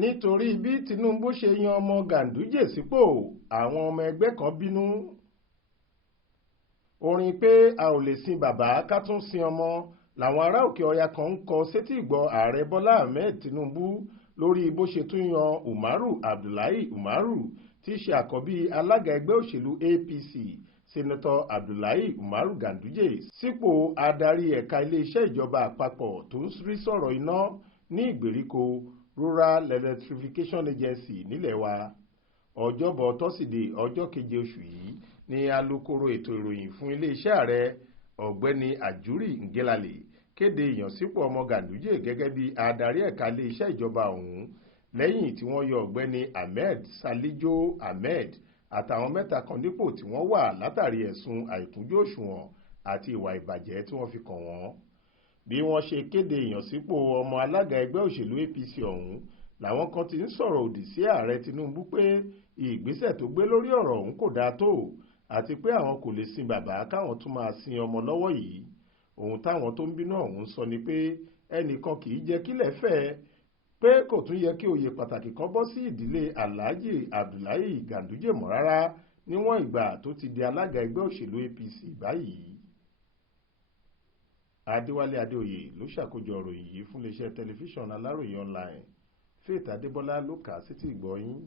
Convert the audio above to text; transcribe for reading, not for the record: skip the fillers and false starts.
Nítorí bí Tinubu ṣe yan ọmọ Ganduje sípò, àwọn ọmọ ẹgbẹ́ kan bínú. Orin pé a ò lè sin bàbá ká tún sin ọmọ làwọn ará òkè ọya kan ń kọ sétí ìgbọ́ ààrẹ Bọ́lá Ahmed Tinubu lórí bó ṣe tún yan Umaru Abdullahi Umaru tí í ṣe àkọ́bí alága ẹgbẹ́ òṣèlú APC Sẹ́nẹ́tọ̀ Abdullahi Umaru Ganduje sípò adarí ẹ̀ka iléeṣẹ́ ìjọba àpapọ̀ tó ń rí sọ̀rọ̀ iná ní ìgbèríko Rural Electrification Agency nílẹ̀ wa. Ọjọ́bọ̀ tọ́sídẹ̀ẹ́ ọjọ́ 7 oṣù yìí ni alukoro ètò ìròyìn fún iléeṣẹ́ ààrẹ ọ̀gbẹ́ni Àjúrì Ngelale kéde ìyànsípò ọmọ Ganduje gẹ́gẹ́ bí adarí ẹ̀ka iléeṣẹ́ ìjọba ọ̀hún lẹ́yìn tí wọ́n yọ ọ̀gbẹ́ni Ahmed Salijo Ahmed àtàwọn mẹ́ta kan nípò tí wọ́n wà látàrí ẹ̀sùn àìkúnjú òṣùwọ̀n àti ìwà ìbàjẹ́ tí wọ́n fi kàn wọ́n. Bí wọ́n ṣe kéde ìyànsípò ọmọ alága ẹgbẹ́ òṣèlú APC ọ̀hún làwọn kan ti ń sọ̀rọ̀ òdì sí ààrẹ Tinubu pé ìgbésẹ̀ tó gbé lórí ọ̀rọ̀ ọ̀hún kò dáa tó àti pé àwọn kò lè sin bàbá káwọn tún máa sin ọmọ lọ́wọ́ yìí. Ohun táwọn tó ń bínú ọ̀hún sọ ni pé ẹnìkan kì í jẹ́ kílẹ̀ fẹ́ pé kò tún yẹ kí oyè pàtàkì kan bọ́ sí ìdílé Alhaji Abdullahi Ganduje mọ́ rárá níwọ̀n ìgbà tó ti di alága ẹgbẹ́ òṣèlú APC báyìí. Adéwálé Adéoyè ló ṣàkójọ ìròyìn yìí fún iléeṣẹ́ tẹlifíṣàn Aláròyé online. Faith Adébọ́lá ló kà á sétí ìgbọ́ yín.